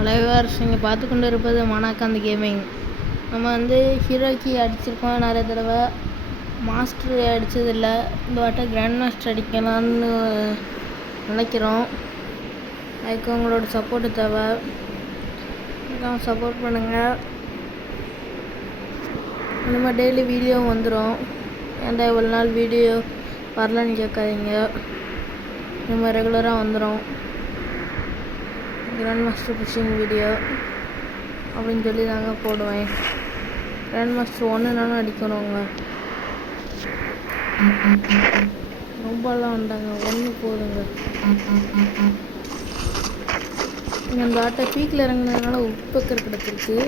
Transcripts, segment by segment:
அலைவர்ஸ் நீங்கள் பார்த்து கொண்டு இருப்பது மனாக்காந்த் கேமிங். நம்ம ஹீரோக்கி அடிச்சிருக்கோம் நிறைய தடவை, மாஸ்டர் அடித்ததில்லை. இந்த வாட்டம் கிராண்ட் மாஸ்டர் அடிக்கலான்னு நினைக்கிறோம். அதுக்கு உங்களோட சப்போர்ட்டு தேவை. சப்போர்ட் பண்ணுங்கள். இந்த மாதிரி டெய்லி வீடியோ வந்துடும். ஏன்டா இவ்வளோ நாள் வீடியோ வரலன்னு கேட்காதீங்க, இந்த மாதிரி ரெகுலராக வந்துடும். கிராண்ட் மாஸ்டர் புஷிங் வீடியோ அப்படின்னு சொல்லி தாங்க போடுவேன். கிராண்ட் மாஸ்டர் 1 அடிக்கணுங்க, ரொம்பலாம் வந்தாங்க, 1 போதுங்க. இந்த ஆட்டை பீக்கில் இறங்குனதுனால உப்பக்கர் கிடச்சிருக்கு.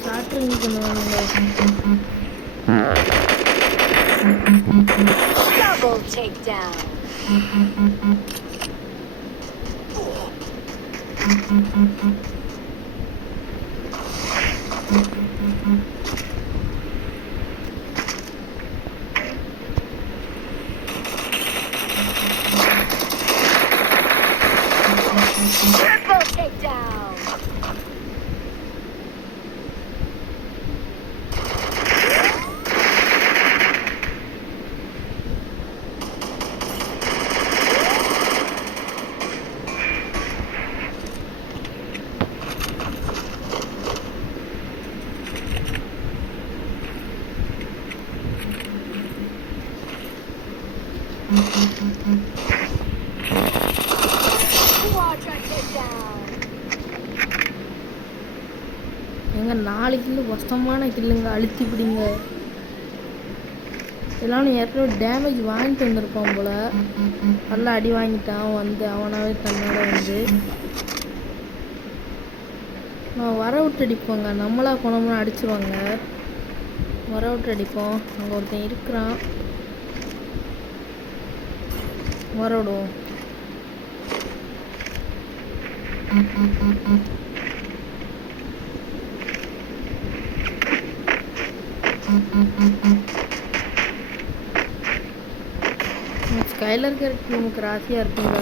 ஸ்டார்டிங் பண்ணுவாங்க. Double takedown. Triple takedown. எங்க 4 கில்லு வசமான கில்லுங்க, அழுத்தி பிடிங்க. இதெல்லாம் ஏற்கனவே டேமேஜ் வாங்கிட்டு வந்திருப்பான் போல, நல்லா அடி வாங்கிட்டான். அவனாவே தன்னோட நான் வர விட்டு அடிப்போங்க. நம்மளா போனோம்னா அடிச்சிருவாங்க. வர விட்டு அடிப்போம். அங்கே ஒருத்தன் இருக்கிறான், வர விடுவோம். ஸ்கைலர் கேரக்டர் நமக்கு ராசியாக இருக்குங்க.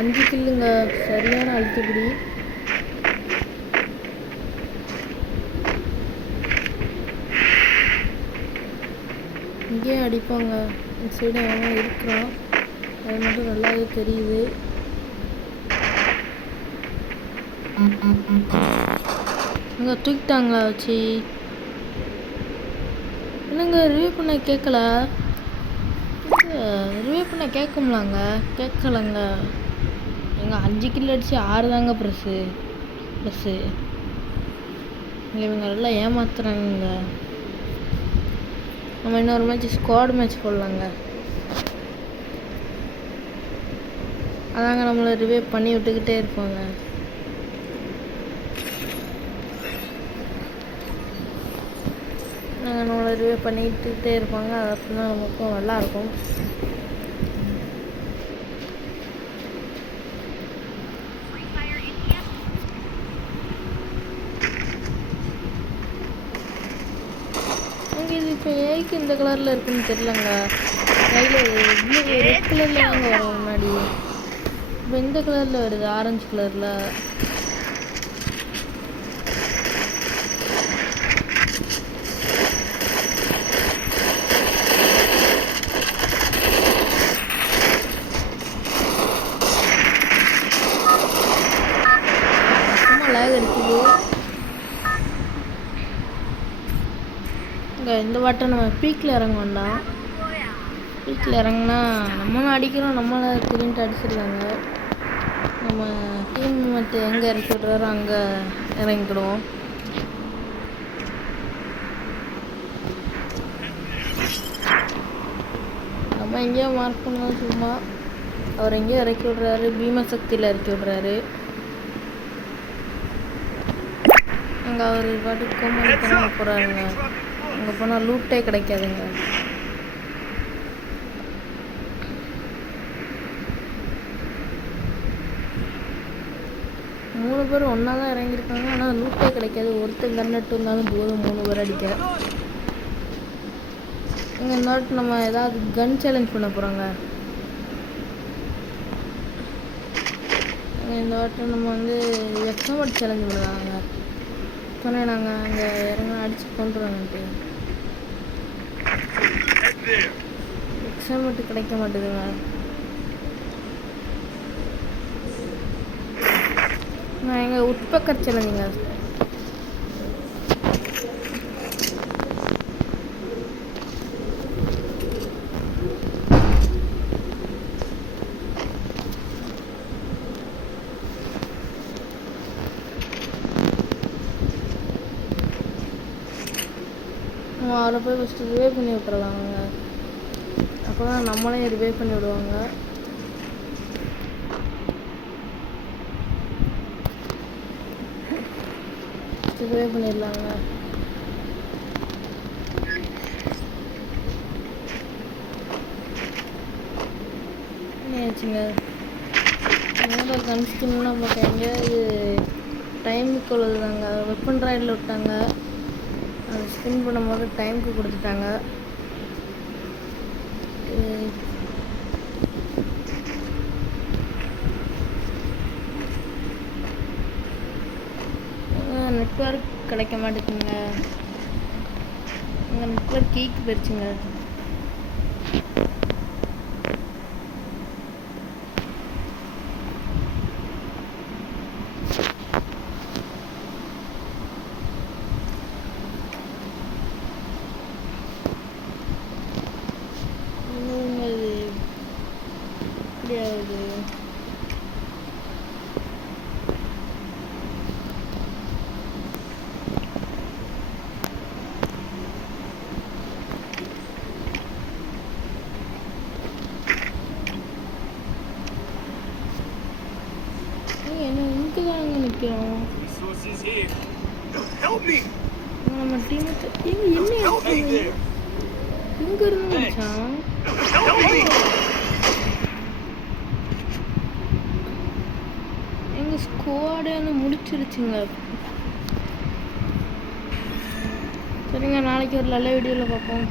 அஞ்சு கில்லுங்க, சரியான அழுத்தப்படி. இங்கேயும் அடிப்பாங்க. இந்த சைடு அவன் இருக்கிறான், அது மட்டும் நல்லாவே தெரியுது. அங்கே தூக்கிட்டாங்களா வச்சு? என்னங்க ரிவ்யூ பண்ண கேட்கல? ரிவ்யூ பண்ண கேட்கும்லாங்க, கேட்கலங்க. எங்க 5 கில் அடிச்சு 6 தாங்க ப்ளஸ்ஸு. இவங்க எல்லாம் ஏமாத்துறாங்க. நம்ம இன்னொரு மேட்ச் ஸ்குவாட் மேட்ச் போடலாங்க. அதாங்க நம்மளை ரிவ்யூ பண்ணி விட்டுக்கிட்டே இருப்பாங்க. நாங்கள் நம்மளை ரிவ்யூ பண்ணிக்கிட்டே இருப்பாங்க. அது அப்படின்னா நமக்கும் நல்லாயிருக்கும். இது இப்போ ஏக்கு இந்த கலரில் இருக்குன்னு தெரிலங்க. கையில் ரெட் கலரில் தாங்க வரும் முன்னாடி. இப்போ இந்த கலரில் வருது, ஆரஞ்சு கலரில். லேக் அடிக்குது. இந்த வாட்டம் நம்ம பீக்கில் இறங்க வேண்டாம். பீக்கில் இறங்கினா நம்மளும் அடிக்கிறோம், நம்மளை திரும்பிட்டு அடிச்சிடலாங்க. நம்ம டீம் மட்டும் எங்கே இறக்கி விட்றாரோ அங்கே இறங்கிக்கிடுவோம். நம்ம எங்கேயோ மார்க் பண்ணலாம் சும்மா. அவர் எங்கேயோ இறக்கி விட்றாரு, பீமசக்தியில் இறக்கி விட்றாரு. அங்கே அவர் பாட்டுக்கு கோமடித்தனமாக போகிறாருங்க. அங்கே போனால் லூட்டே கிடைக்காதுங்க. மூணு பேர் ஒன்றா தான் இறங்கியிருக்காங்க. ஆனால் லூட்டே கிடைக்காது. ஒருத்தர் கன்னட்டு இருந்தாலும் போதும் 3 பேர் அடிக்க. இங்கே இந்த வாட்டி நம்ம ஏதாவது கன் சேலஞ்ச் பண்ண போகிறோங்க. இந்த வாட்டி நம்ம வந்து எக்ஸாமட் சேலஞ்ச் பண்ணுவாங்க. சொன்னேன் நாங்கள் அங்கே இறங்க அடித்து கொண்டுருவாங்கன்ட்டு. எக்ஸாமட்டு கிடைக்க மாட்டேதுங்க. நான் எங்கள் உட்பக்கர் சேலஞ்சுங்க. அவரை போய் ஃபஸ்ட்டு ரிவே பண்ணி விட்டுறலாங்க. அப்போ தான் நம்மளே ரிவே பண்ணி விடுவாங்க. ரிவே பண்ணிடலாங்க. ஆச்சுங்க. என்னோட கன்ஸ்கின்லாம் பார்த்தா எங்கேயாவது டைமுக்கு உள்ளதாங்க. வெப்பன் ராய்டில் விட்டாங்க. அதை ஸ்பின் பண்ணும்போது டைமுக்கு கொடுத்துட்டாங்க. நெட்வொர்க் கிடைக்க மாட்டேங்குங்க. எங்கள் நெட்வொர்க் கீக்கு போயிடுச்சுங்க. எப்படியாவது என்ன இங்கே தானங்க நிற்கிறோம். நம்ம டீமுக்கு என்ன இங்கே இருந்து நினச்சான். எங்கள் ஸ்குவாடே வந்து முடிச்சிருச்சுங்க. சரிங்க, நாளைக்கு ஒரு நல்ல வீடியோவில் பார்ப்போம்.